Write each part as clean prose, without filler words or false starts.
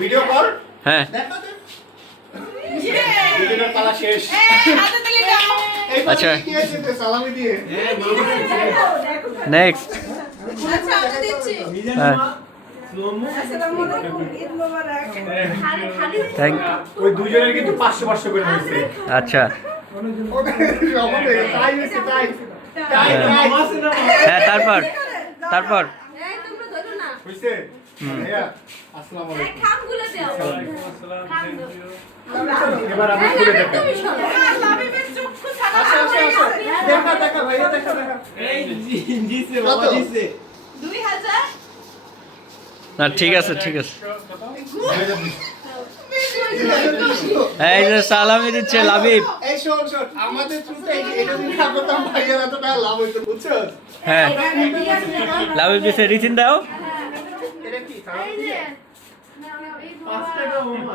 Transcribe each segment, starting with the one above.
Video কর। হ্যাঁ আচ্ছা নেক্সট ওই দুজনের কিন্তু 500 করে হয়েছে। আচ্ছা হ্যাঁ তারপর তারপর হইছে। আসসালামু আলাইকুম। এবার আমি খুলে দেখাই। দেখা দেখা ভাইয়া দেখা দেখা। এই জিছে বাবা জিছে 2000 না ঠিক আছে ঠিক আছে। এই যে সালামি দিচ্ছে লাবিব। এই শোন শোন আমাদের চুলটা এটা দিন করতাম ভাইয়ার এত টাকা লাভ হইতো বুঝছো? হ্যাঁ লাবিব দিছে রিচিন দাও। এটা কি এই যে 5 টাকা ওমা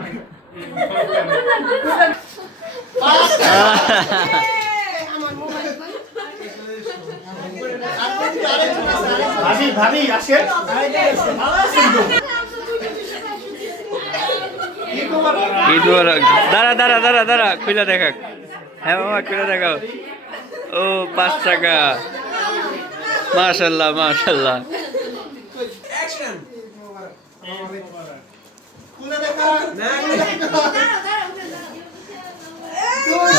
ভাবি ভাবি আসেন। দাঁড়া দাঁড়া দাঁড়া দাঁড়া খুলে দেখা। হ্যাঁ মামা খুলে দেখাও। ও 5 টাকা মাশাআল্লাহ মাশাআল্লাহ।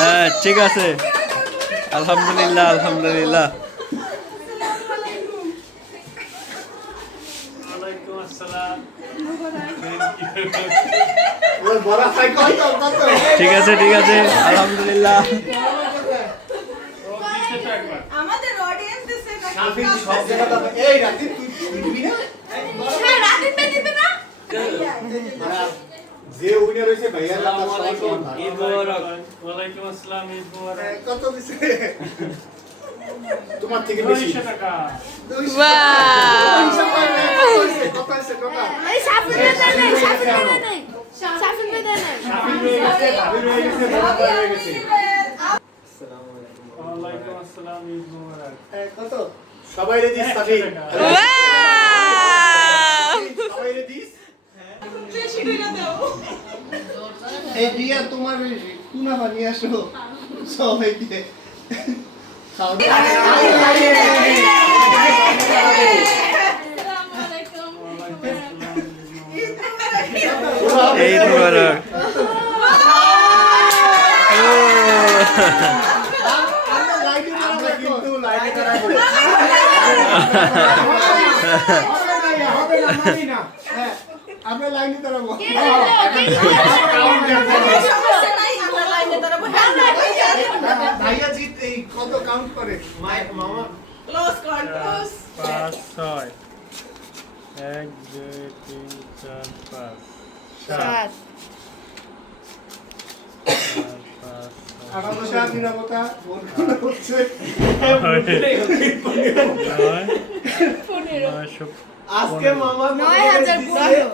হ্যাঁ ঠিক আছে আলহামদুলিল্লাহ আলহামদুলিল্লাহ। ঠিক আছে ঠিক আছে আলহামদুলিল্লাহ। আমাদের অডিয়েন্স দিছে নাকি সব জায়গা এই রাতে তুই দিবি না? হ্যাঁ রাতে দিবে না যে উইনার হইছে ভাইয়া আল্লাহ ঈদ মোবারক। ওয়ালাইকুম আসসালাম ঈদ মোবারক। কত দিছে? তোমার থেকে বেশি 200 টাকা। বাহ কত হইছে টাকা? এই সাফিন দে নাই সাফিন দে নাই সাফিন দে নাই সাফিন হয়ে গেছে ভাবি হয়ে গেছে বাবা হয়ে গেছে। আসসালামু আলাইকুম। ওয়ালাইকুম আসসালাম ঈদ মোবারক। কত? সবাই রে দিস সাফিন। সবাই রে দিস। বেশি করে দাও। এই দিয়া তোমার কুনা বানিয়ে আসো সবাইকে খাও। ঈদ মোবারক আমরা কিন্তু লাইনে দাঁড়াবো। হবে না মানি না। হ্যাঁ আমরা লাইনে দাঁড়াবো। সমস্যা নাই আমরা লাইনে দাঁড়াবো। ভাইয়া জিত এই কত কাউন্ট করে মামা ক্লোজ কর ক্লোজ 5 6 1 2 3 4 5 7 আগামী সাত নিরাপত্তা ভোট হচ্ছে। আজকে মামা 9015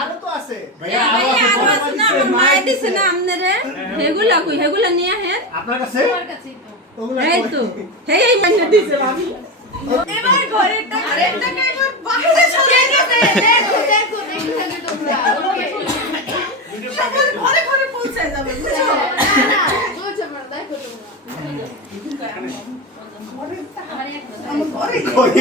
আরো তো আছে মাই দিছে না আমনেরে হেগুলা কই হেগুলা নিয়া হে আপনার কাছে এই তো হেই মানে দিছে আমি এবার ঘরেরটা আরেকটাকে এবার বাইরে চলে গেছে দেখো দেখো দেখো তোমরা সবার ঘরে ঘরে পৌঁছে যাবে বুঝছো না বুঝছো না দেখো তোমরা আমার ঘরে